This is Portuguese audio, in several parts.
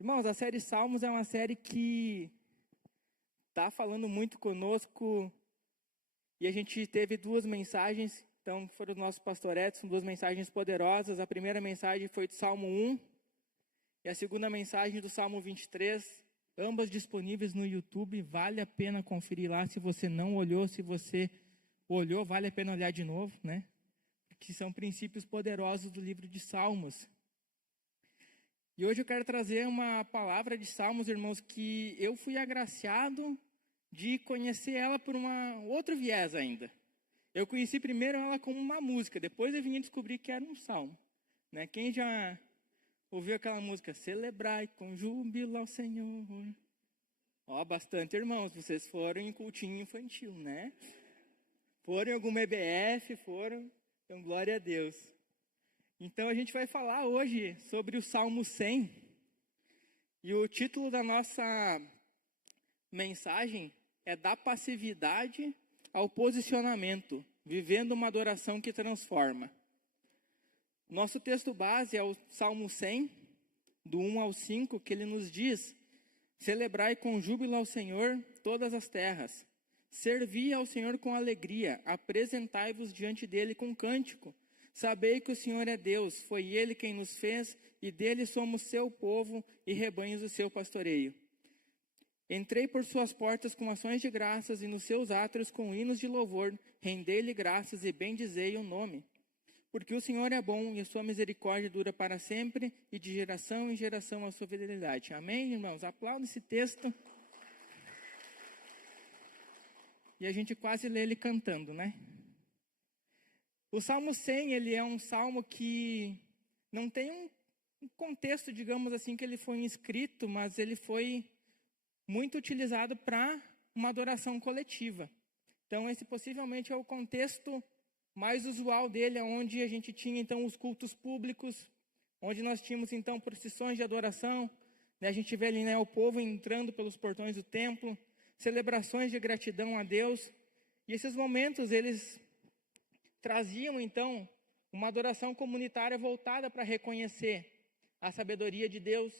Irmãos, a série Salmos é uma série que está falando muito conosco e a gente teve duas mensagens, então foram os nossos pastoretos, são duas mensagens poderosas. A primeira mensagem foi do Salmo 1 e a segunda mensagem do Salmo 23, ambas disponíveis no YouTube, vale a pena conferir lá. Se você não olhou, se você olhou, vale a pena olhar de novo, né? Que são princípios poderosos do livro de Salmos. E hoje eu quero trazer uma palavra de Salmos, irmãos, que eu fui agraciado de conhecer ela por outro viés ainda. Eu conheci primeiro ela como uma música, depois eu vim descobrir que era um salmo. Né? Quem já ouviu aquela música, celebrai com júbilo ao Senhor? Ó, bastante irmãos, vocês foram em cultinho infantil, né? Foram em alguma EBF, foram, então glória a Deus. Então a gente vai falar hoje sobre o Salmo 100 e o título da nossa mensagem é Da Passividade ao Posicionamento, vivendo uma adoração que transforma. Nosso texto base é o Salmo 100, do 1 ao 5, que ele nos diz: celebrai com júbilo ao Senhor todas as terras, servi ao Senhor com alegria, apresentai-vos diante dele com cântico. Sabei que o Senhor é Deus, foi Ele quem nos fez, e dele somos seu povo e rebanhos do seu pastoreio. Entrei por suas portas com ações de graças, e nos seus átrios com hinos de louvor, rendei-lhe graças e bendizei o nome. Porque o Senhor é bom, e a sua misericórdia dura para sempre, e de geração em geração a sua fidelidade. Amém, irmãos? Aplaudam esse texto. E a gente quase lê ele cantando, né? O Salmo 100, ele é um salmo que não tem um contexto, digamos assim, que ele foi escrito, mas ele foi muito utilizado para uma adoração coletiva. Então, esse possivelmente é o contexto mais usual dele, onde a gente tinha, então, os cultos públicos, onde nós tínhamos, então, procissões de adoração, né? A gente vê ali, né, o povo entrando pelos portões do templo, celebrações de gratidão a Deus, e esses momentos, eles traziam, então, uma adoração comunitária voltada para reconhecer a sabedoria de Deus,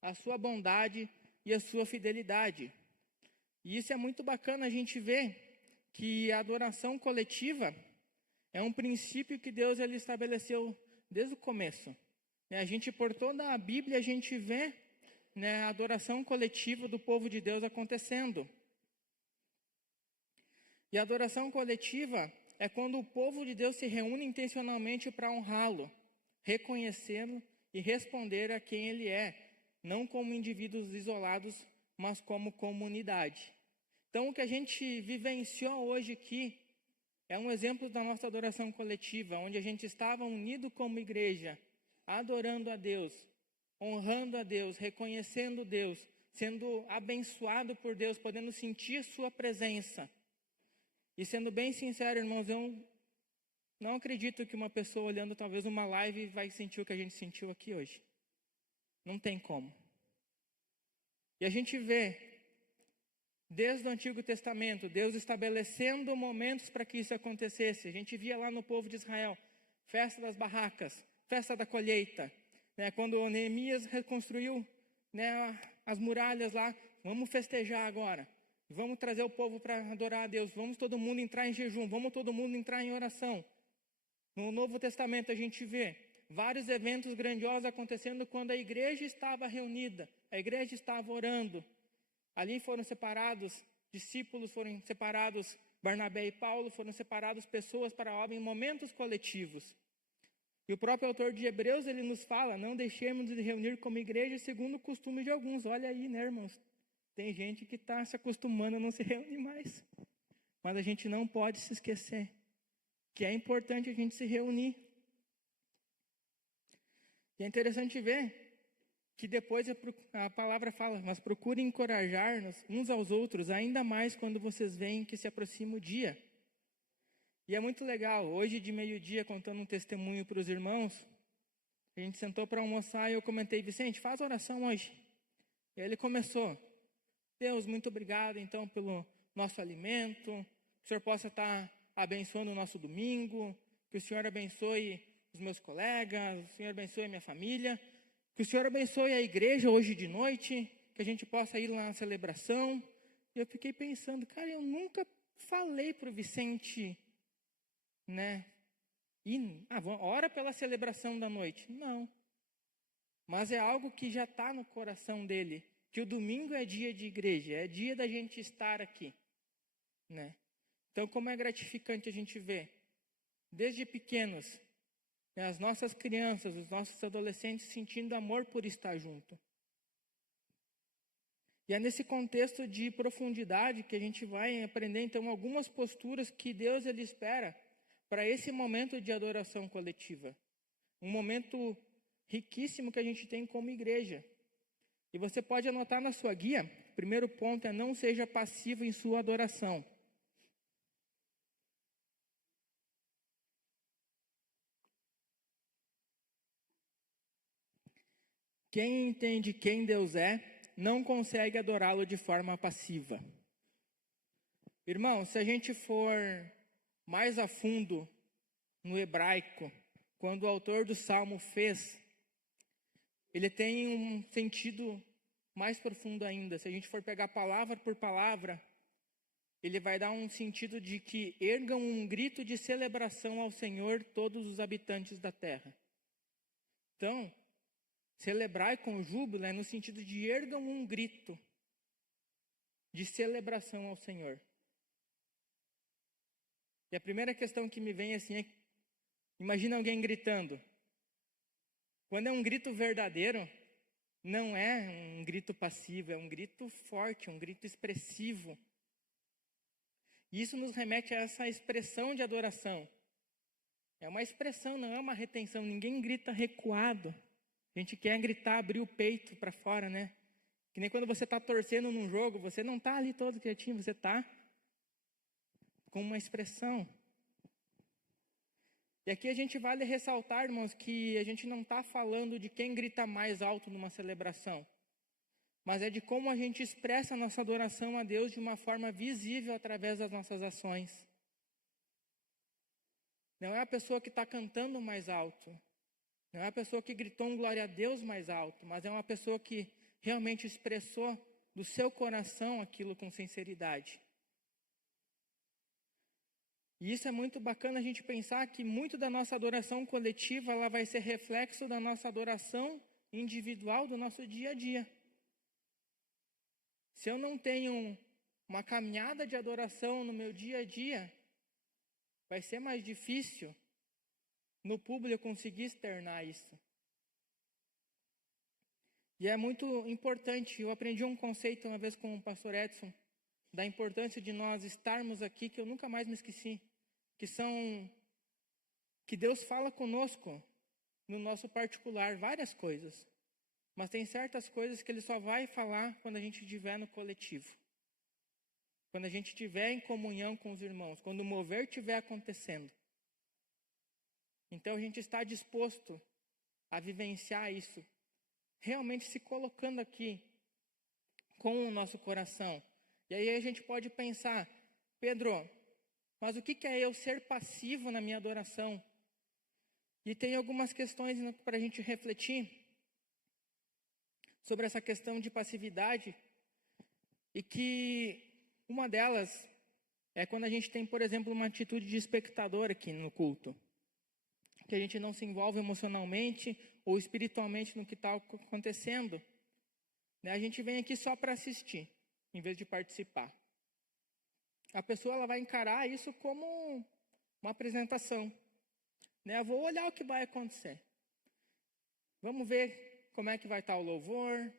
a sua bondade e a sua fidelidade. E isso é muito bacana a gente ver que a adoração coletiva é um princípio que Deus ele estabeleceu desde o começo. A gente, por toda a Bíblia, a gente vê, né, a adoração coletiva do povo de Deus acontecendo. E a adoração coletiva é quando o povo de Deus se reúne intencionalmente para honrá-lo, reconhecê-lo e responder a quem ele é, não como indivíduos isolados, mas como comunidade. Então, o que a gente vivenciou hoje aqui é um exemplo da nossa adoração coletiva, onde a gente estava unido como igreja, adorando a Deus, honrando a Deus, reconhecendo Deus, sendo abençoado por Deus, podendo sentir sua presença. E sendo bem sincero, irmãos, eu não acredito que uma pessoa olhando talvez uma live vai sentir o que a gente sentiu aqui hoje. Não tem como. E a gente vê, desde o Antigo Testamento, Deus estabelecendo momentos para que isso acontecesse. A gente via lá no povo de Israel, festa das barracas, festa da colheita, né? Quando Neemias reconstruiu, né, as muralhas lá, vamos festejar agora. Vamos trazer o povo para adorar a Deus. Vamos todo mundo entrar em jejum. Vamos todo mundo entrar em oração. No Novo Testamento a gente vê vários eventos grandiosos acontecendo quando a igreja estava reunida. A igreja estava orando. Ali foram separados discípulos, foram separados Barnabé e Paulo, foram separados pessoas para a obra em momentos coletivos. E o próprio autor de Hebreus, ele nos fala, não deixemos de reunir como igreja segundo o costume de alguns. Olha aí, né, irmãos? Tem gente que está se acostumando a não se reunir mais. Mas a gente não pode se esquecer que é importante a gente se reunir. E é interessante ver que depois a palavra fala, mas procurem encorajar-nos uns aos outros, ainda mais quando vocês veem que se aproxima o dia. E é muito legal, hoje de meio-dia, contando um testemunho para os irmãos, a gente sentou para almoçar e eu comentei, Vicente, faz oração hoje. E aí ele começou, Deus, muito obrigado, então, pelo nosso alimento, que o Senhor possa estar abençoando o nosso domingo, que o Senhor abençoe os meus colegas, o Senhor abençoe a minha família. Que o Senhor abençoe a igreja hoje de noite, que a gente possa ir lá na celebração. E eu fiquei pensando, cara, eu nunca falei para o Vicente, né? Ora pela celebração da noite. Não. Mas é algo que já está no coração dele, que o domingo é dia de igreja, é dia da gente estar aqui, né? Então, como é gratificante a gente ver, desde pequenos, né, as nossas crianças, os nossos adolescentes sentindo amor por estar junto. E é nesse contexto de profundidade que a gente vai aprender, então, algumas posturas que Deus ele espera para esse momento de adoração coletiva. Um momento riquíssimo que a gente tem como igreja. E você pode anotar na sua guia, o primeiro ponto é: não seja passivo em sua adoração. Quem entende quem Deus é, não consegue adorá-lo de forma passiva. Irmão, se a gente for mais a fundo no hebraico, quando o autor do Salmo fez, ele tem um sentido mais profundo ainda. Se a gente for pegar palavra por palavra, ele vai dar um sentido de que ergam um grito de celebração ao Senhor todos os habitantes da terra. Então, celebrar com júbilo é no sentido de ergam um grito de celebração ao Senhor. E a primeira questão que me vem assim é, imagina alguém gritando. Quando é um grito verdadeiro, não é um grito passivo, é um grito forte, um grito expressivo. E isso nos remete a essa expressão de adoração. É uma expressão, não é uma retenção. Ninguém grita recuado. A gente quer gritar, abrir o peito para fora, né? Que nem quando você está torcendo num jogo, você não está ali todo quietinho, você está com uma expressão. E aqui a gente vale ressaltar, irmãos, que a gente não está falando de quem grita mais alto numa celebração, mas é de como a gente expressa a nossa adoração a Deus de uma forma visível através das nossas ações. Não é a pessoa que está cantando mais alto, não é a pessoa que gritou um glória a Deus mais alto, mas é uma pessoa que realmente expressou do seu coração aquilo com sinceridade. E isso é muito bacana a gente pensar que muito da nossa adoração coletiva ela vai ser reflexo da nossa adoração individual do nosso dia a dia. Se eu não tenho uma caminhada de adoração no meu dia a dia, vai ser mais difícil no público eu conseguir externar isso. E é muito importante, eu aprendi um conceito uma vez com o pastor Edson, da importância de nós estarmos aqui, que eu nunca mais me esqueci, que Deus fala conosco no nosso particular, várias coisas, mas tem certas coisas que Ele só vai falar quando a gente estiver no coletivo, quando a gente estiver em comunhão com os irmãos, quando o mover estiver acontecendo. Então a gente está disposto a vivenciar isso, realmente se colocando aqui com o nosso coração. E aí a gente pode pensar, Pedro, mas o que é eu ser passivo na minha adoração? E tem algumas questões para a gente refletir sobre essa questão de passividade, e que uma delas é quando a gente tem, por exemplo, uma atitude de espectador aqui no culto, que a gente não se envolve emocionalmente ou espiritualmente no que está acontecendo. A gente vem aqui só para assistir, em vez de participar. A pessoa ela vai encarar isso como uma apresentação. Eu vou olhar o que vai acontecer. Vamos ver como é que vai estar o louvor.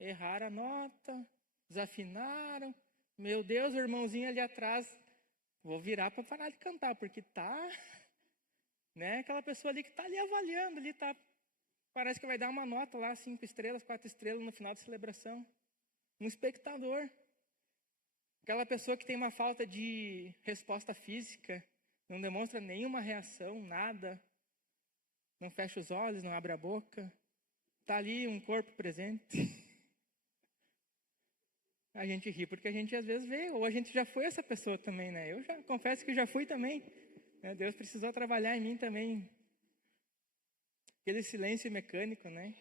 Erraram a nota, desafinaram. Meu Deus, o irmãozinho ali atrás, vou virar para parar de cantar, porque aquela pessoa ali que está ali avaliando, parece que vai dar uma nota lá, 5 estrelas, 4 estrelas no final da celebração. Um espectador. Aquela pessoa que tem uma falta de resposta física, não demonstra nenhuma reação, nada, não fecha os olhos, não abre a boca, está ali um corpo presente. A gente ri porque a gente às vezes vê, ou a gente já foi essa pessoa também, né? Eu já confesso que já fui também. Deus precisou trabalhar em mim também. aquele silêncio mecânico, né?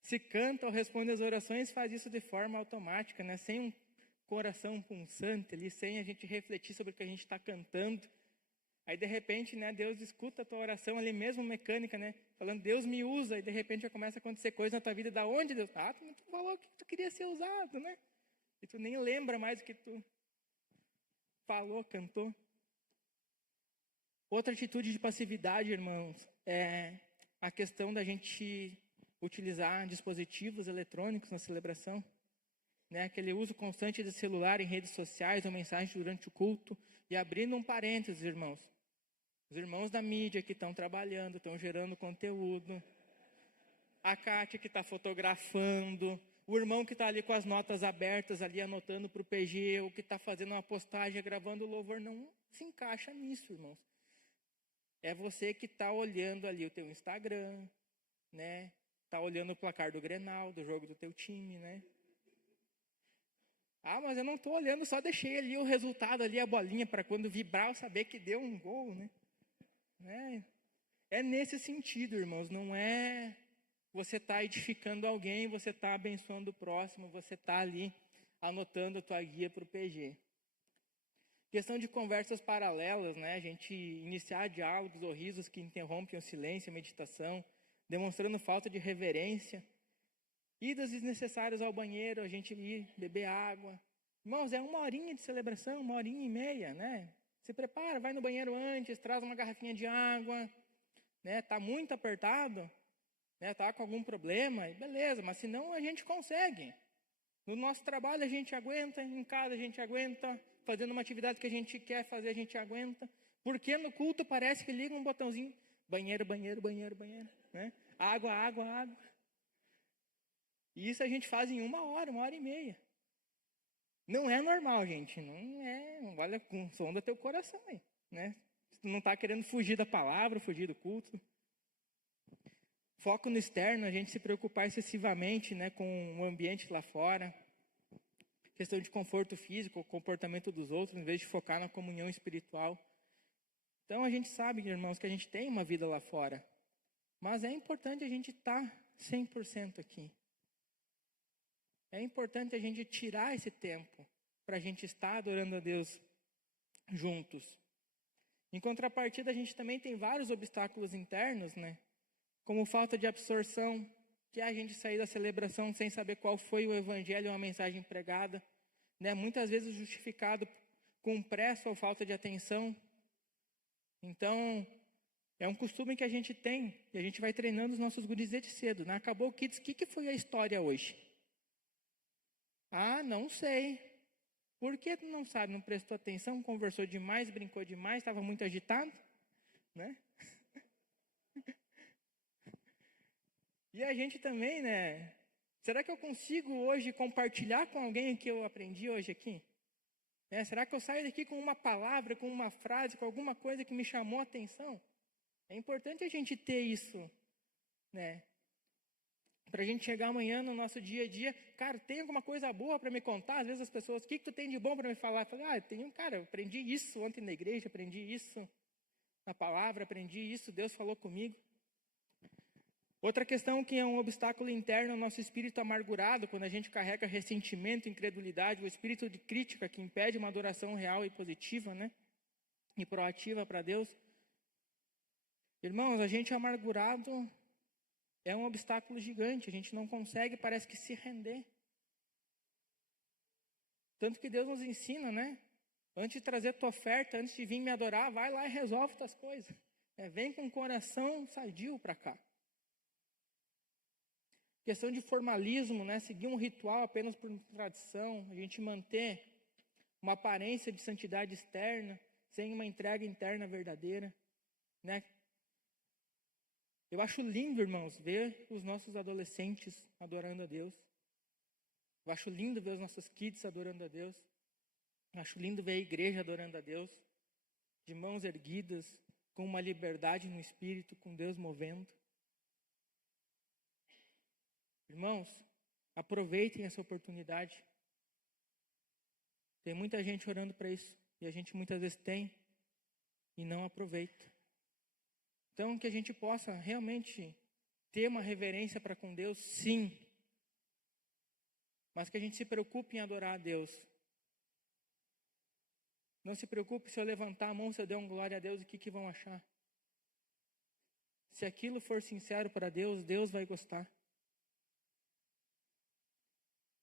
Se canta ou responde às orações, faz isso de forma automática, né? Sem um coração pulsante ali, sem a gente refletir sobre o que a gente está cantando. Aí, de repente, né, Deus escuta a tua oração ali mesmo, mecânica, né? Falando, Deus me usa, e de repente já começa a acontecer coisa na tua vida. Da onde, Deus? Ah, tu falou que tu queria ser usado, né? E tu nem lembra mais o que tu falou, cantou. Outra atitude de passividade, irmãos, é a questão da gente utilizar dispositivos eletrônicos na celebração, né? Aquele uso constante de celular em redes sociais ou mensagens durante o culto. E abrindo um parênteses, irmãos, os irmãos da mídia que estão trabalhando, estão gerando conteúdo, a Kátia que está fotografando, o irmão que está ali com as notas abertas, ali anotando para o PG, o que está fazendo uma postagem, gravando o louvor, não se encaixa nisso, irmãos. É você que está olhando ali o teu Instagram, né? Está olhando o placar do Grenal, do jogo do teu time, né? Ah, mas eu não estou olhando, só deixei ali o resultado, ali a bolinha, para quando vibrar eu saber que deu um gol, né? É nesse sentido, irmãos, não é você está edificando alguém, você está abençoando o próximo, você está ali anotando a tua guia para o PG. Questão de conversas paralelas, né? A gente iniciar diálogos ou risos que interrompem o silêncio, a meditação, demonstrando falta de reverência. Idas desnecessárias ao banheiro, a gente ir beber água. Irmãos, é 1 horinha de celebração, 1 horinha e meia, né? Se prepara, vai no banheiro antes, traz uma garrafinha de água, né? Tá muito apertado, né? Tá com algum problema, beleza, mas se não a gente consegue. No nosso trabalho a gente aguenta, em casa a gente aguenta, fazendo uma atividade que a gente quer fazer a gente aguenta. Porque no culto parece que liga um botãozinho, banheiro, banheiro, banheiro, banheiro, né? Água, água, água. E isso a gente faz em 1 hora, 1 hora e meia. Não é normal, gente. Não é. Olha, com som do teu coração aí, né? Tu não está querendo fugir da palavra, fugir do culto. Foco no externo, a gente se preocupar excessivamente, né, com o ambiente lá fora. Questão de conforto físico, o comportamento dos outros, em vez de focar na comunhão espiritual. Então a gente sabe, irmãos, que a gente tem uma vida lá fora. Mas é importante a gente estar 100% aqui. É importante a gente tirar esse tempo para a gente estar adorando a Deus juntos. Em contrapartida, a gente também tem vários obstáculos internos, né? Como falta de absorção, que é a gente sair da celebração sem saber qual foi o evangelho ou a mensagem pregada, né? Muitas vezes justificado com pressa ou falta de atenção. Então, é um costume que a gente tem e a gente vai treinando os nossos guris desde cedo, né? Acabou o Kids, o que foi a história hoje? Ah, não sei. Por que tu não sabe? Não prestou atenção, conversou demais, brincou demais, estava muito agitado, né? E a gente também, né? Será que eu consigo hoje compartilhar com alguém o que eu aprendi hoje aqui? Será que eu saio daqui com uma palavra, com uma frase, com alguma coisa que me chamou a atenção? É importante a gente ter isso, né? Para a gente chegar amanhã no nosso dia a dia, cara, tem alguma coisa boa para me contar? Às vezes as pessoas, o que tu tem de bom para me falar? Eu falo, eu aprendi isso ontem na igreja, aprendi isso na palavra, aprendi isso, Deus falou comigo. Outra questão que é um obstáculo interno, é o nosso espírito amargurado, quando a gente carrega ressentimento, incredulidade, o espírito de crítica que impede uma adoração real e positiva, né? E proativa para Deus. Irmãos, a gente amargurado é um obstáculo gigante, a gente não consegue, parece que se render. Tanto que Deus nos ensina, né? Antes de trazer tua oferta, antes de vir me adorar, vai lá e resolve tuas coisas. Vem com o coração sadio para cá. Questão de formalismo, né? Seguir um ritual apenas por tradição, a gente manter uma aparência de santidade externa, sem uma entrega interna verdadeira, né? Eu acho lindo, irmãos, ver os nossos adolescentes adorando a Deus. Eu acho lindo ver os nossos kids adorando a Deus. Eu acho lindo ver a igreja adorando a Deus, de mãos erguidas, com uma liberdade no espírito, com Deus movendo. Irmãos, aproveitem essa oportunidade. Tem muita gente orando para isso, e a gente muitas vezes tem e não aproveita. Então, que a gente possa realmente ter uma reverência para com Deus, sim. Mas que a gente se preocupe em adorar a Deus. Não se preocupe se eu levantar a mão, se eu der um glória a Deus, o que vão achar? Se aquilo for sincero para Deus, Deus vai gostar.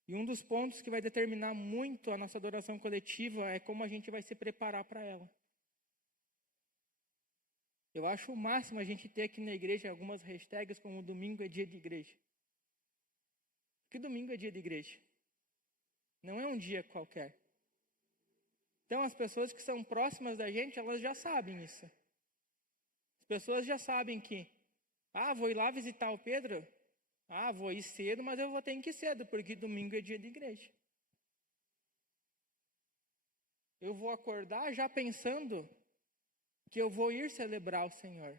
E um dos pontos que vai determinar muito a nossa adoração coletiva é como a gente vai se preparar para ela. Eu acho o máximo a gente ter aqui na igreja algumas hashtags como domingo é dia de igreja. Porque domingo é dia de igreja. Não é um dia qualquer. Então as pessoas que são próximas da gente, elas já sabem isso. As pessoas já sabem que, vou ir lá visitar o Pedro? Vou ir cedo, mas eu vou ter que ir cedo, porque domingo é dia de igreja. Eu vou acordar já pensando que eu vou ir celebrar o Senhor.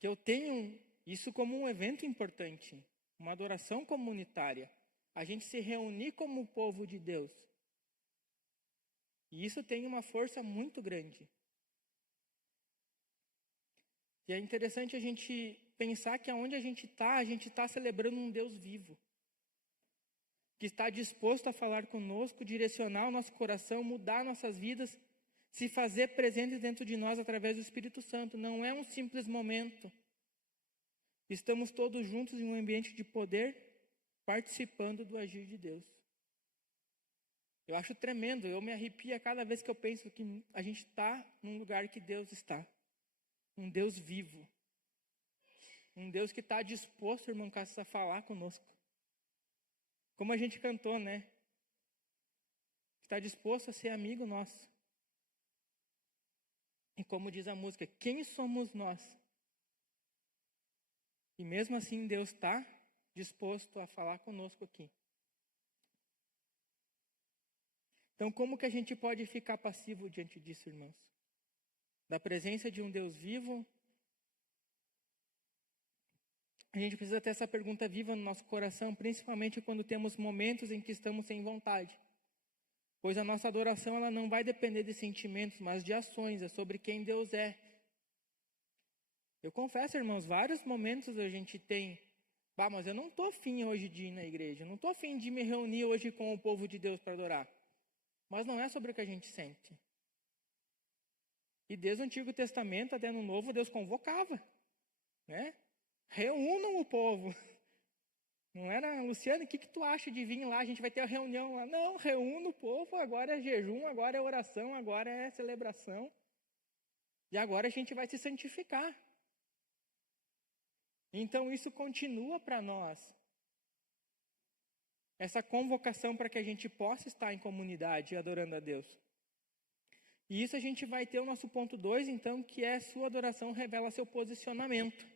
Que eu tenho isso como um evento importante, uma adoração comunitária. A gente se reunir como povo de Deus. E isso tem uma força muito grande. E é interessante a gente pensar que aonde a gente está celebrando um Deus vivo. Que está disposto a falar conosco, direcionar o nosso coração, mudar nossas vidas, se fazer presente dentro de nós através do Espírito Santo. Não é um simples momento. Estamos todos juntos em um ambiente de poder, participando do agir de Deus. Eu acho tremendo, eu me arrepio a cada vez que eu penso que a gente está num lugar que Deus está. Um Deus vivo. Um Deus que está disposto, irmão Cássio, a falar conosco. Como a gente cantou, né? Está disposto a ser amigo nosso. E como diz a música, quem somos nós? E mesmo assim Deus está disposto a falar conosco aqui. Então como que a gente pode ficar passivo diante disso, irmãos? Da presença de um Deus vivo, a gente precisa ter essa pergunta viva no nosso coração, principalmente quando temos momentos em que estamos sem vontade. Pois a nossa adoração ela não vai depender de sentimentos, mas de ações, é sobre quem Deus é. Eu confesso, irmãos, vários momentos a gente tem, mas eu não estou afim hoje de ir na igreja, eu não estou afim de me reunir hoje com o povo de Deus para adorar. Mas não é sobre o que a gente sente. E desde o Antigo Testamento até no Novo, Deus convocava, né? Reúnam o povo. Não era, Luciano, o que tu acha de vir lá? A gente vai ter a reunião lá. Não, reúna o povo, agora é jejum, agora é oração, agora é celebração. E agora a gente vai se santificar. Então isso continua para nós. Essa convocação para que a gente possa estar em comunidade adorando a Deus. E isso a gente vai ter o nosso ponto 2, então, que é sua adoração revela seu posicionamento.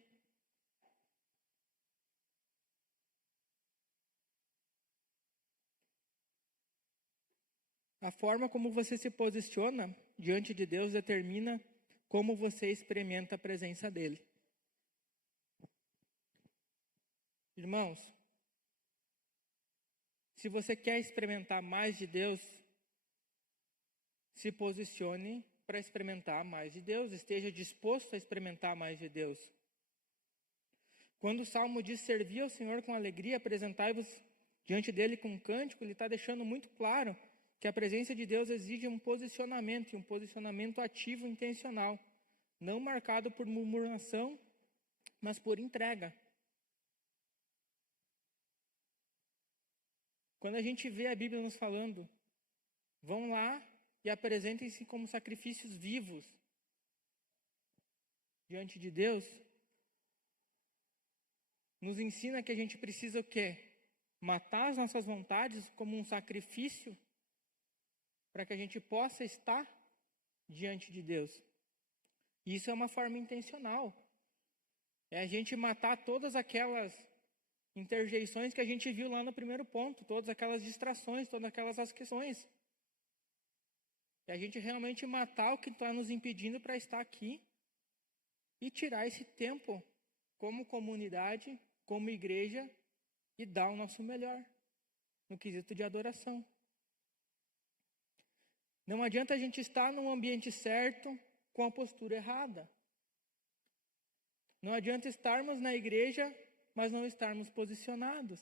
A forma como você se posiciona diante de Deus determina como você experimenta a presença dEle. Irmãos, se você quer experimentar mais de Deus, se posicione para experimentar mais de Deus, esteja disposto a experimentar mais de Deus. Quando o Salmo diz servir ao Senhor com alegria, apresentai-vos diante dele com um cântico, ele está deixando muito claro que a presença de Deus exige um posicionamento, e um posicionamento ativo e intencional, não marcado por murmuração, mas por entrega. Quando a gente vê a Bíblia nos falando, vão lá e apresentem-se como sacrifícios vivos diante de Deus, nos ensina que a gente precisa o quê? Matar as nossas vontades como um sacrifício para que a gente possa estar diante de Deus. E isso é uma forma intencional. É a gente matar todas aquelas interjeições que a gente viu lá no primeiro ponto, todas aquelas distrações, todas aquelas questões. É a gente realmente matar o que está nos impedindo para estar aqui e tirar esse tempo como comunidade, como igreja e dar o nosso melhor no quesito de adoração. Não adianta a gente estar num ambiente certo com a postura errada. Não adianta estarmos na igreja, mas não estarmos posicionados.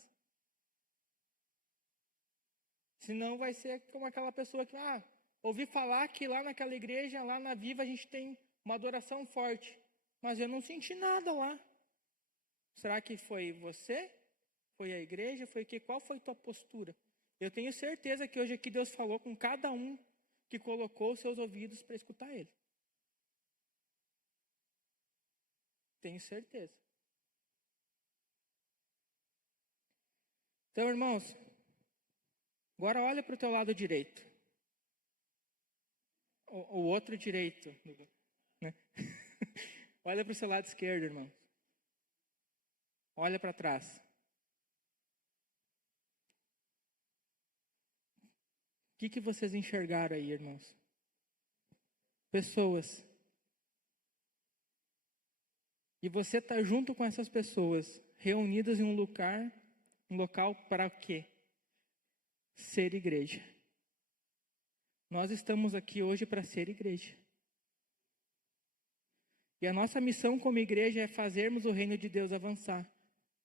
Senão vai ser como aquela pessoa que, ouvi falar que lá naquela igreja, lá na Viva, a gente tem uma adoração forte. Mas eu não senti nada lá. Será que foi você? Foi a igreja? Foi o quê? Qual foi tua postura? Eu tenho certeza que hoje aqui Deus falou com cada um que colocou os seus ouvidos para escutar Ele. Tenho certeza. Então, irmãos, agora olha para o teu lado direito. O outro direito. Né? Olha para o seu lado esquerdo, irmão. Olha para trás. O que vocês enxergaram aí, irmãos? Pessoas. E você está junto com essas pessoas, reunidas em um local para o quê? Ser igreja. Nós estamos aqui hoje para ser igreja. E a nossa missão como igreja é fazermos o reino de Deus avançar.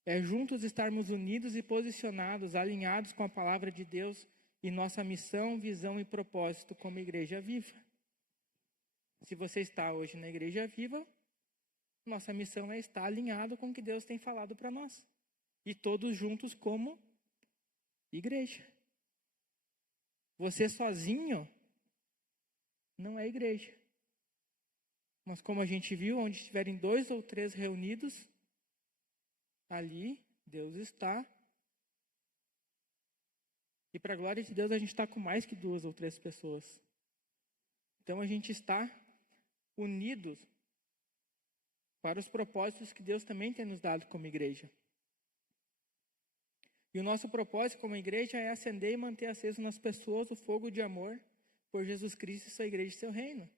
É juntos estarmos unidos e posicionados, alinhados com a palavra de Deus e nossa missão, visão e propósito como igreja viva. Se você está hoje na igreja viva, nossa missão é estar alinhado com o que Deus tem falado para nós. E todos juntos como igreja. Você sozinho não é igreja. Mas como a gente viu, onde estiverem 2 ou 3 reunidos, ali Deus está. E para a glória de Deus, a gente está com mais que 2 ou 3 pessoas. Então a gente está unidos para os propósitos que Deus também tem nos dado como igreja. E o nosso propósito como igreja é acender e manter aceso nas pessoas o fogo de amor por Jesus Cristo e sua igreja e seu reino.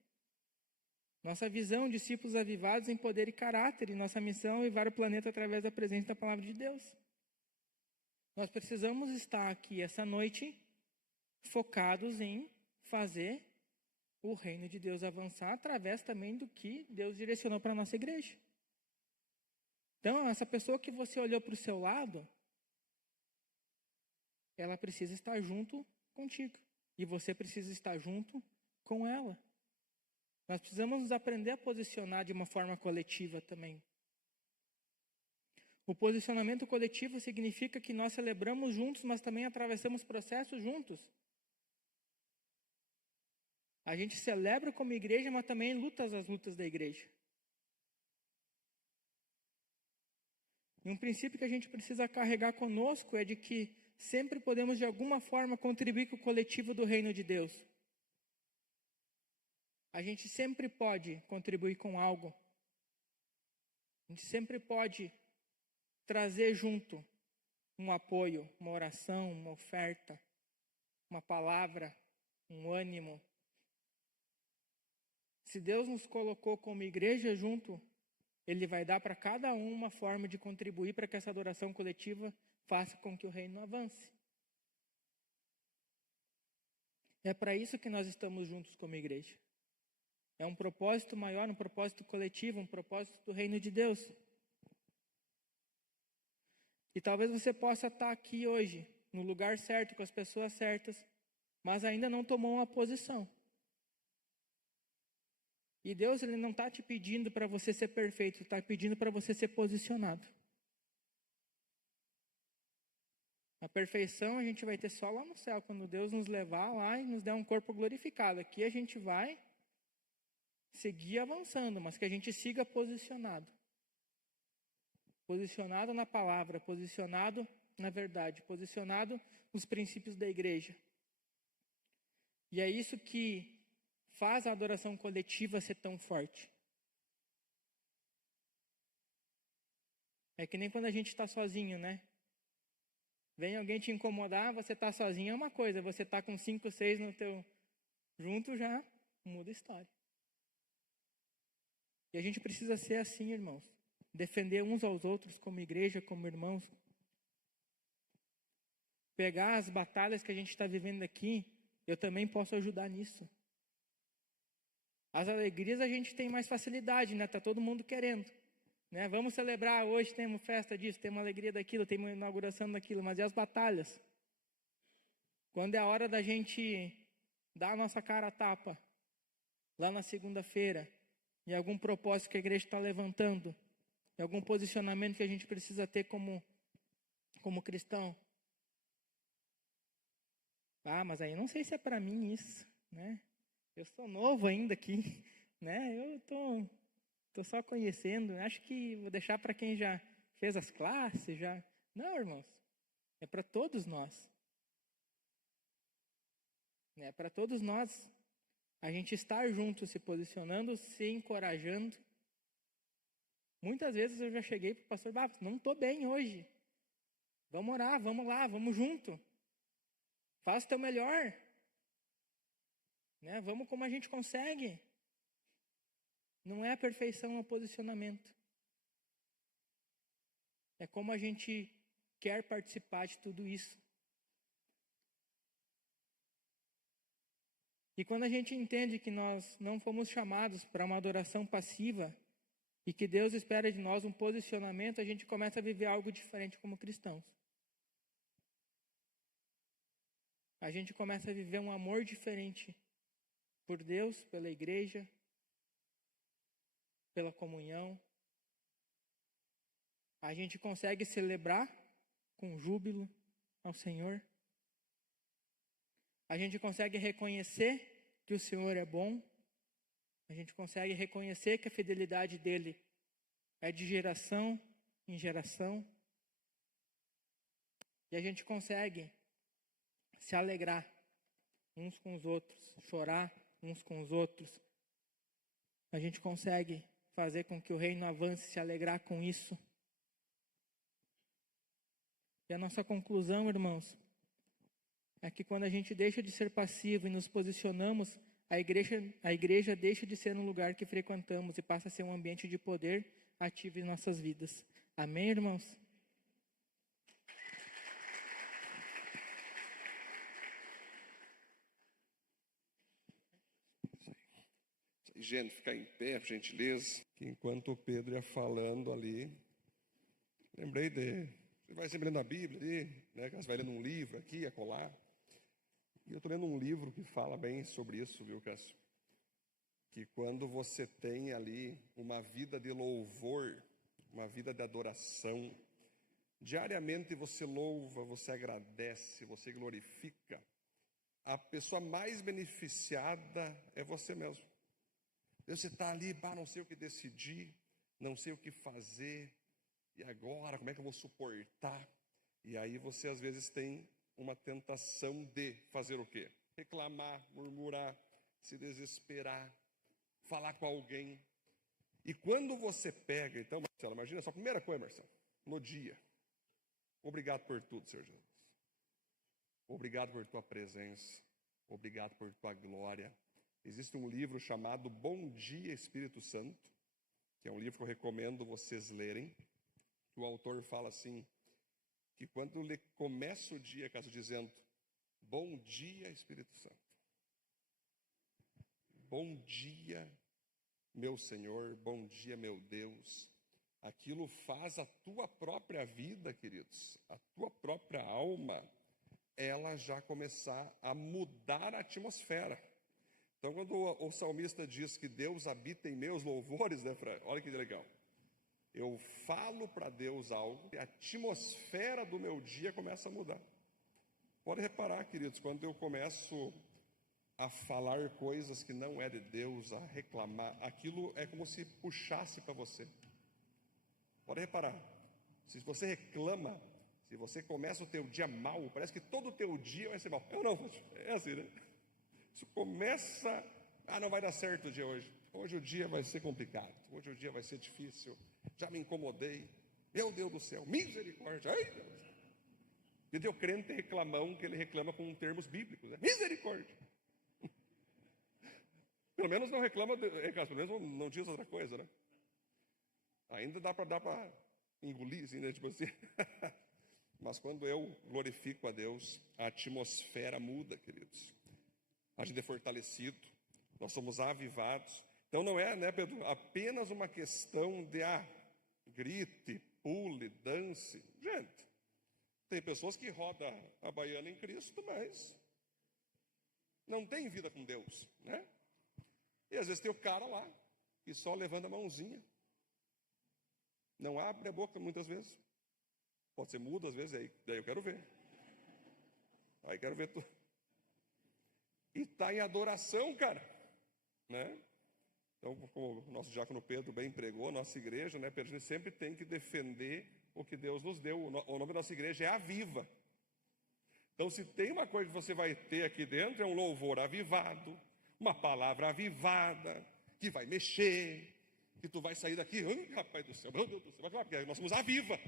Nossa visão, discípulos avivados em poder e caráter, e nossa missão é levar o planeta através da presença da palavra de Deus. Nós precisamos estar aqui essa noite focados em fazer o reino de Deus avançar através também do que Deus direcionou para a nossa igreja. Então, essa pessoa que você olhou para o seu lado, ela precisa estar junto contigo. E você precisa estar junto com ela. Nós precisamos nos aprender a posicionar de uma forma coletiva também. O posicionamento coletivo significa que nós celebramos juntos, mas também atravessamos processos juntos. A gente celebra como igreja, mas também luta as lutas da igreja. E um princípio que a gente precisa carregar conosco é de que sempre podemos de alguma forma contribuir com o coletivo do reino de Deus. A gente sempre pode contribuir com algo. A gente sempre pode trazer junto um apoio, uma oração, uma oferta, uma palavra, um ânimo. Se Deus nos colocou como igreja junto, Ele vai dar para cada um uma forma de contribuir para que essa adoração coletiva faça com que o reino avance. É para isso que nós estamos juntos como igreja. É um propósito maior, um propósito coletivo, um propósito do reino de Deus. E talvez você possa estar aqui hoje, no lugar certo, com as pessoas certas, mas ainda não tomou uma posição. E Deus, Ele não está te pedindo para você ser perfeito, está pedindo para você ser posicionado. A perfeição a gente vai ter só lá no céu, quando Deus nos levar lá e nos der um corpo glorificado. Aqui a gente vai seguir avançando, mas que a gente siga posicionado. Posicionado na palavra, posicionado na verdade, posicionado nos princípios da igreja. E é isso que faz a adoração coletiva ser tão forte. É que nem quando a gente está sozinho, né? Vem alguém te incomodar, você está sozinho é uma coisa, você está com 5, 6 no teu junto já muda a história. E a gente precisa ser assim, irmãos. Defender uns aos outros como igreja, como irmãos. Pegar as batalhas que a gente está vivendo aqui, eu também posso ajudar nisso. As alegrias a gente tem mais facilidade, né? Tá todo mundo querendo. né? Vamos celebrar hoje, temos festa disso, temos alegria daquilo, temos inauguração daquilo, mas e as batalhas? Quando é a hora da gente dar a nossa cara a tapa, lá na segunda-feira, em algum propósito que a igreja está levantando, em algum posicionamento que a gente precisa ter como cristão. Ah, mas aí não sei se é para mim isso, né? Eu sou novo ainda aqui, né? Eu tô só conhecendo. Acho que vou deixar para quem já fez as classes, já. Não, irmãos. É para todos nós. É para todos nós. A gente estar junto, se posicionando, se encorajando. Muitas vezes eu já cheguei para o pastor, não estou bem hoje. Vamos orar, vamos lá, vamos junto. Faz o teu melhor. Né? Vamos como a gente consegue. Não é a perfeição, é o posicionamento. É como a gente quer participar de tudo isso. E quando a gente entende que nós não fomos chamados para uma adoração passiva e que Deus espera de nós um posicionamento, a gente começa a viver algo diferente como cristãos. A gente começa a viver um amor diferente por Deus, pela igreja, pela comunhão. A gente consegue celebrar com júbilo ao Senhor. A gente consegue reconhecer que o Senhor é bom. A gente consegue reconhecer que a fidelidade dele é de geração em geração. E a gente consegue se alegrar uns com os outros, chorar uns com os outros. A gente consegue fazer com que o reino avance, se alegrar com isso. E a nossa conclusão, irmãos, é que quando a gente deixa de ser passivo e nos posicionamos, a igreja deixa de ser um lugar que frequentamos e passa a ser um ambiente de poder ativo em nossas vidas. Amém, irmãos? Gente, ficar em pé, por gentileza. Enquanto o Pedro ia falando ali, lembrei você vai sempre lendo a Bíblia ali, né? Você vai lendo um livro aqui, acolá. E eu estou lendo um livro que fala bem sobre isso, viu, Cássio? Que quando você tem ali uma vida de louvor, uma vida de adoração, diariamente você louva, você agradece, você glorifica, a pessoa mais beneficiada é você mesmo. Você está ali, não sei o que decidir, não sei o que fazer, e agora, como é que eu vou suportar? E aí você às vezes tem uma tentação de fazer o quê? Reclamar, murmurar, se desesperar, falar com alguém. E quando você pega, então, Marcelo, imagina só a primeira coisa, Marcelo, no dia. Obrigado por tudo, Senhor Jesus. Obrigado por tua presença. Obrigado por tua glória. Existe um livro chamado Bom Dia, Espírito Santo, que é um livro que eu recomendo vocês lerem. O autor fala assim, que quando ele começa o dia, caso dizendo, bom dia, Espírito Santo. Bom dia, meu Senhor, bom dia, meu Deus. Aquilo faz a tua própria vida, queridos, a tua própria alma, ela já começar a mudar a atmosfera. Então, quando o salmista diz que Deus habita em meus louvores, né, Fran? Olha que legal. Eu falo para Deus algo e a atmosfera do meu dia começa a mudar. Pode reparar, queridos, quando eu começo a falar coisas que não é de Deus, a reclamar, aquilo é como se puxasse para você. Pode reparar, se você reclama, se você começa o teu dia mal, parece que todo o teu dia vai ser mal. Não, é assim, né? Isso começa, não vai dar certo o dia hoje. Hoje o dia vai ser complicado, hoje o dia vai ser difícil, já me incomodei, meu Deus do céu, misericórdia, ai Deus. E deu crente reclamão, que ele reclama com termos bíblicos, né? Misericórdia. Pelo menos não reclama, pelo menos não diz outra coisa, né? Ainda dá para engolir, assim, né? Tipo assim. Mas quando eu glorifico a Deus, a atmosfera muda, queridos. A gente é fortalecido, nós somos avivados. Então não é, né, Pedro, apenas uma questão grite, pule, dance. Gente, tem pessoas que rodam a baiana em Cristo, mas não tem vida com Deus, né? E às vezes tem o cara lá que só levanta a mãozinha, não abre a boca muitas vezes. Pode ser mudo às vezes, daí eu quero ver. Aí quero ver tudo. E está em adoração, cara, né? Então, como o nosso diácono Pedro bem pregou, a nossa igreja, né, Pedro, a gente sempre tem que defender o que Deus nos deu. O nome da nossa igreja é Aviva. Então, se tem uma coisa que você vai ter aqui dentro, é um louvor avivado, uma palavra avivada, que vai mexer, que tu vai sair daqui, rapaz do céu, meu Deus do céu, porque nós somos Aviva.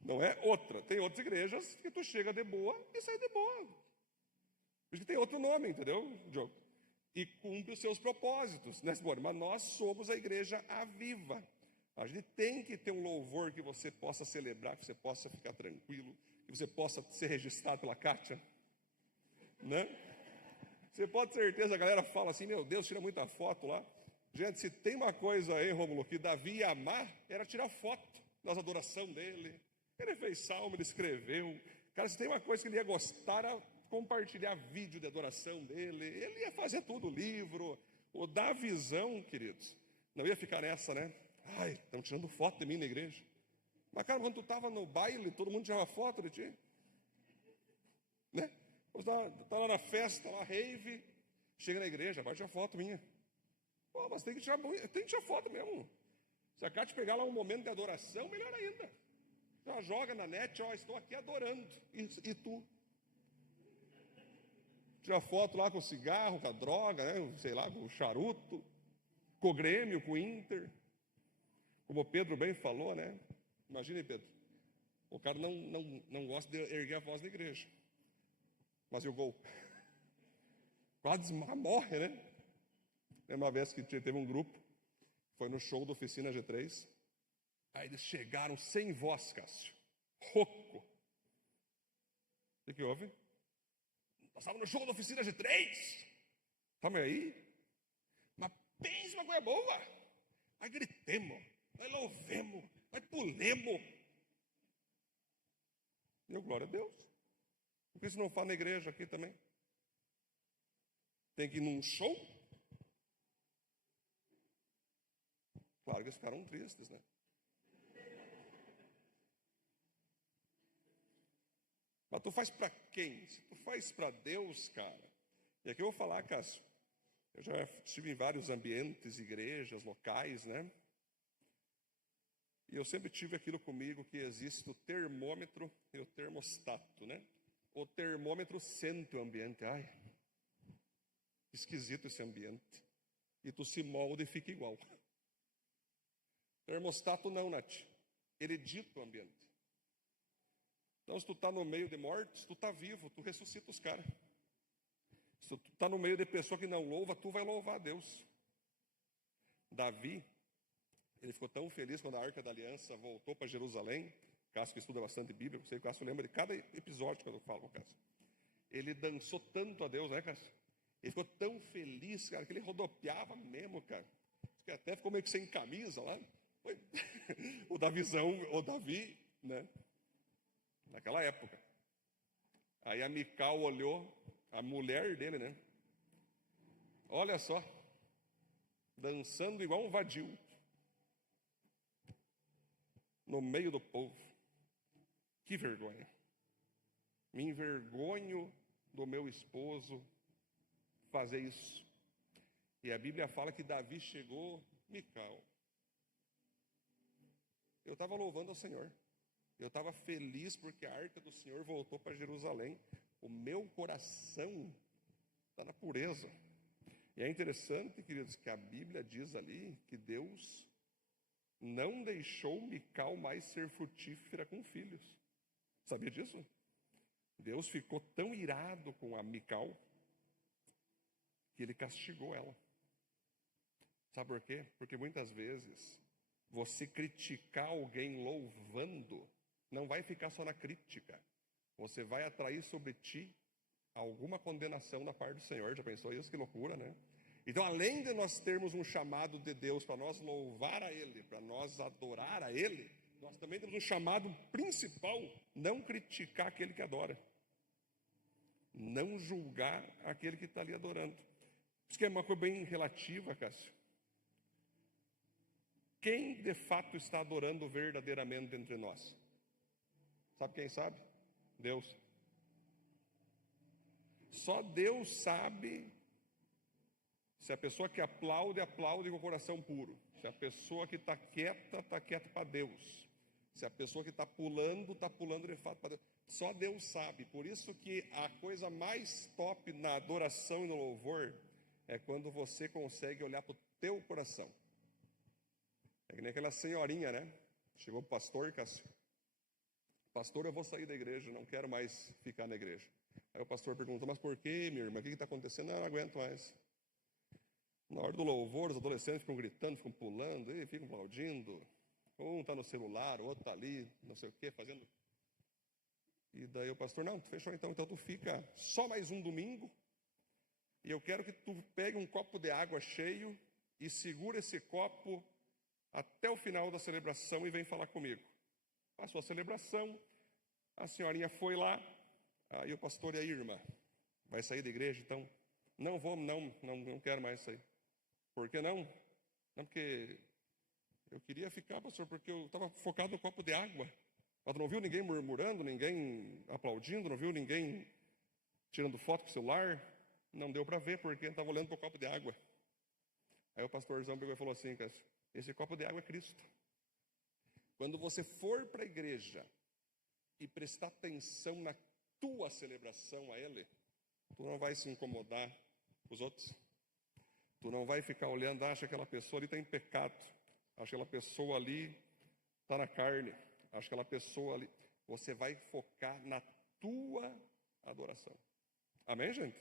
Não é outra. Tem outras igrejas que tu chega de boa e sai de boa. Por isso que tem outro nome, entendeu, Diogo? E cumpre os seus propósitos, né? Mas nós somos a igreja Aviva. A gente tem que ter um louvor que você possa celebrar, que você possa ficar tranquilo, que você possa ser registrado pela Kátia, né? Você pode ter certeza, a galera fala assim, meu Deus, tira muita foto lá. Gente, se tem uma coisa aí, Rômulo, que Davi ia amar, era tirar foto das adorações dele. Ele fez salmo, ele escreveu. Cara, se tem uma coisa que ele ia gostar, era compartilhar vídeo de adoração dele. Ele ia fazer tudo, livro, ou dar visão, queridos. Não ia ficar nessa, né? Ai, estão tirando foto de mim na igreja. Mas, cara, quando tu estava no baile, todo mundo tirava foto de ti. Né? Você tá lá na festa, lá, rave, chega na igreja, vai tirar foto minha. Pô, mas tem que tirar foto mesmo. Se a Cátia pegar lá um momento de adoração, melhor ainda. Já joga na net, ó, estou aqui adorando. E tu? Tira foto lá com o cigarro, com a droga, né? Sei lá, com o charuto, com o Grêmio, com o Inter. Como o Pedro bem falou, né? Imagine, Pedro, o cara não gosta de erguer a voz na igreja. Mas e o gol? Quase morre, né? É uma vez que teve um grupo, foi no show da Oficina G3, aí eles chegaram sem voz, Cássio, rouco. O que houve? Nós estávamos no show da Oficina G3, estamos aí, mas pensa uma coisa boa, nós gritemos, nós louvemos, nós pulemos. Deu glória a Deus. Por que isso não fala na igreja aqui também? Tem que ir num show? Claro que eles ficaram tristes, né? Mas tu faz para quem? Se tu faz para Deus, cara. E aqui eu vou falar, Cássio, eu já estive em vários ambientes, igrejas, locais, né? E eu sempre tive aquilo comigo que existe o termômetro e o termostato, né? O termômetro sente o ambiente. Ai, esquisito esse ambiente. E tu se molda e fica igual. Termostato não, Nath. Ele dita o ambiente. Então, se tu está no meio de mortes, tu está vivo, tu ressuscita os caras. Se tu está no meio de pessoa que não louva, tu vai louvar a Deus. Davi, ele ficou tão feliz quando a Arca da Aliança voltou para Jerusalém. Cássio que estuda bastante Bíblia, sei que o Cássio lembra de cada episódio quando eu falo com o Cássio. Ele dançou tanto a Deus, né, Cássio? Ele ficou tão feliz, cara, que ele rodopiava mesmo, cara. Que até ficou meio que sem camisa lá. Foi o Davi, né? Naquela época. Aí a Mical olhou, a mulher dele, né? Olha só, dançando igual um vadio, no meio do povo. Que vergonha. Me envergonho do meu esposo fazer isso. E a Bíblia fala que Davi chegou, Mical. Eu estava louvando ao Senhor. Eu estava feliz porque a arca do Senhor voltou para Jerusalém. O meu coração está na pureza. E é interessante, queridos, que a Bíblia diz ali que Deus não deixou Mical mais ser frutífera com filhos. Sabia disso? Deus ficou tão irado com a Mical que ele castigou ela. Sabe por quê? Porque muitas vezes você criticar alguém louvando não vai ficar só na crítica. Você vai atrair sobre ti alguma condenação da parte do Senhor. Já pensou isso? Que loucura, né? Então, além de nós termos um chamado de Deus para nós louvar a Ele, para nós adorar a Ele, nós também temos um chamado principal: não criticar aquele que adora, não julgar aquele que está ali adorando. Isso que é uma coisa bem relativa, Cássio. Quem de fato está adorando verdadeiramente entre nós? Sabe quem sabe? Deus. Só Deus sabe se a pessoa que aplaude, aplaude com o coração puro. Se a pessoa que está quieta para Deus. Se a pessoa que está pulando de fato para Deus. Só Deus sabe. Por isso que a coisa mais top na adoração e no louvor é quando você consegue olhar para o teu coração. É que nem aquela senhorinha, né? Chegou o pastor, Cássio. Pastor, eu vou sair da igreja, não quero mais ficar na igreja. Aí o pastor perguntou: mas por quê, minha irmã? O que está acontecendo? Não aguento mais. Na hora do louvor, os adolescentes ficam gritando, ficam pulando, e ficam aplaudindo. Um está no celular, o outro está ali, não sei o quê, fazendo. E daí o pastor: não, tu fechou então tu fica só mais um domingo. E eu quero que tu pegue um copo de água cheio e segura esse copo até o final da celebração e vem falar comigo. Passou a celebração, a senhorinha foi lá, aí o pastor: e aí, irmã, vai sair da igreja então? Não vou, não quero mais sair. Por que não? Não, porque eu queria ficar, pastor, porque eu estava focado no copo de água. Mas não viu ninguém murmurando, ninguém aplaudindo, não viu ninguém tirando foto com o celular? Não deu para ver, porque estava olhando para o copo de água. Aí o pastorzão pegou e falou assim: Cássio, esse copo de água é Cristo. Quando você for para a igreja e prestar atenção na tua celebração a Ele, tu não vai se incomodar com os outros. Tu não vai ficar olhando: acha que aquela pessoa ali está em pecado, acha que aquela pessoa ali está na carne, acha que aquela pessoa ali. Você vai focar na tua adoração. Amém, gente?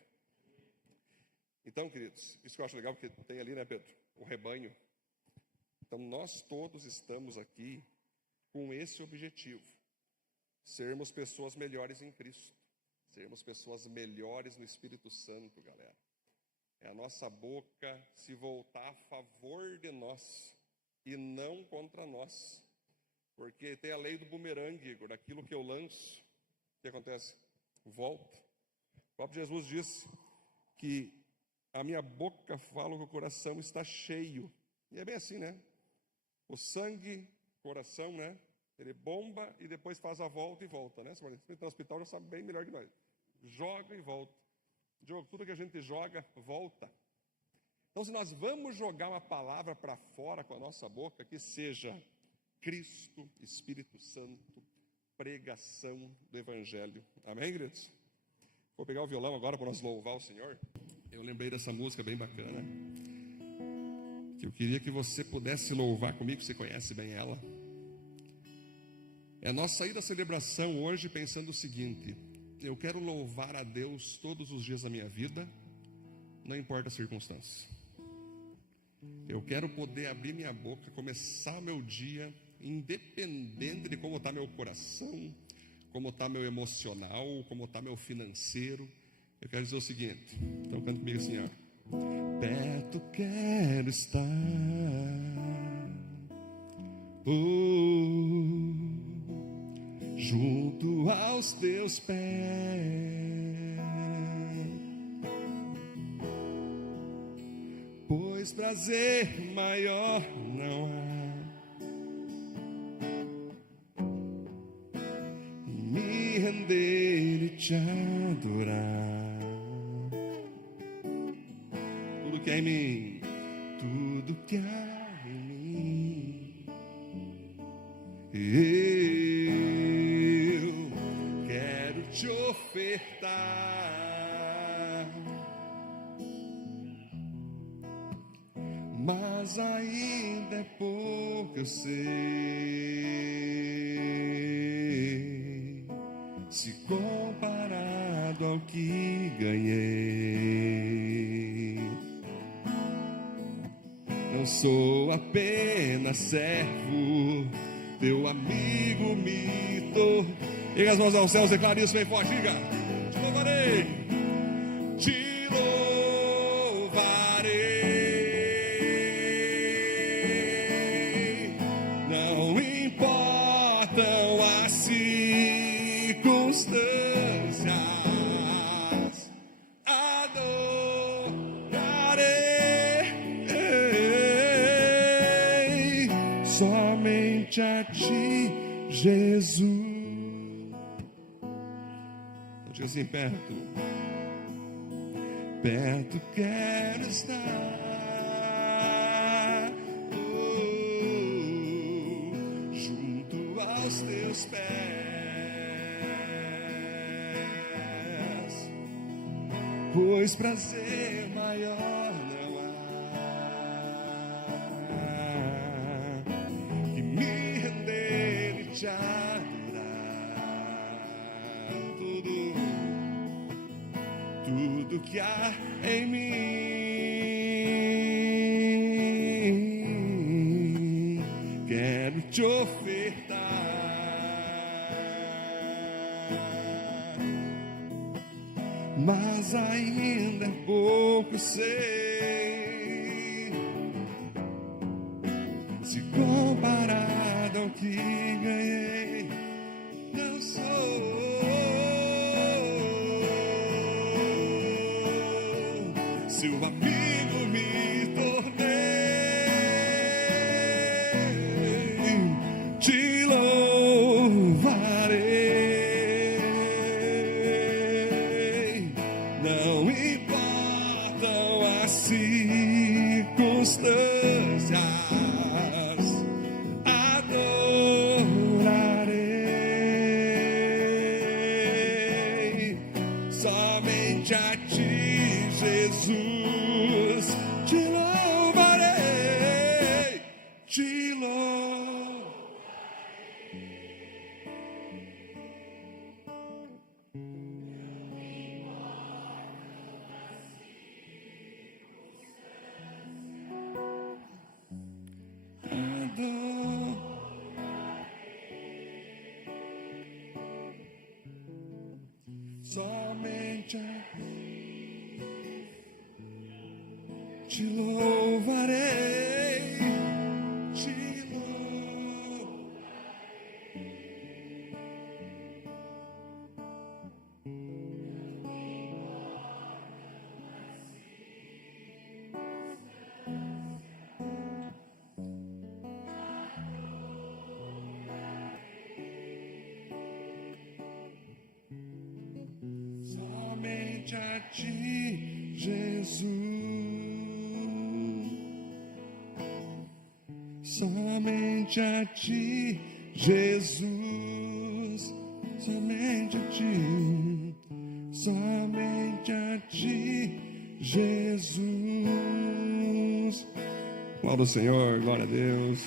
Então, queridos, isso que eu acho legal, porque tem ali, né, Pedro, o rebanho. Então, nós todos estamos aqui com esse objetivo: sermos pessoas melhores em Cristo, sermos pessoas melhores no Espírito Santo, galera. É a nossa boca se voltar a favor de nós e não contra nós. Porque tem a lei do bumerangue, Igor: aquilo que eu lanço, o que acontece? Volta. O próprio Jesus disse que a minha boca fala que o coração está cheio. E é bem assim, né? O sangue, coração, né? Ele bomba e depois faz a volta e volta, né? Você está no hospital, já sabe bem melhor que nós. Joga e volta. Tudo que a gente joga, volta. Então, se nós vamos jogar uma palavra para fora com a nossa boca, que seja Cristo, Espírito Santo, pregação do Evangelho. Amém, queridos? Vou pegar o violão agora para nós louvar o Senhor. Eu lembrei dessa música bem bacana, que eu queria que você pudesse louvar comigo, você conhece bem ela. É nós sair da celebração hoje pensando o seguinte: eu quero louvar a Deus todos os dias da minha vida, não importa a circunstância. Eu quero poder abrir minha boca, começar meu dia, independente de como está meu coração, como está meu emocional, como está meu financeiro. Eu quero dizer o seguinte, então canta comigo assim, ó: perto quero estar, junto aos teus pés, pois prazer maior não há, me render e te adorar. Tudo que há em mim, tudo que há em mim, eu quero te ofertar. Mas ainda é pouco, eu sei, se comparado ao que ganhei. Não sou apenas servo, teu amigo me tornou. Erga as mãos aos céus, declare isso bem forte, diga: te louvarei, te louvarei. circunstâncias, adorarei somente a ti, Jesus. Diga assim, perto, perto quero estar, junto aos teus pés, pois prazer maior não há que me render e te tudo que há em mim, quero te ofertar, mas ainda é pouco sei, se comparado ao que ganhei, não sou. Seu amigo me tornei, te louvarei, não importam as circunstâncias, adorarei somente a ti, Jesus, te louvarei, te somente a te louvarei, te somente a ti, Jesus. Somente a ti, Jesus, somente a ti, somente a ti, Jesus. Glória ao Senhor, glória a Deus.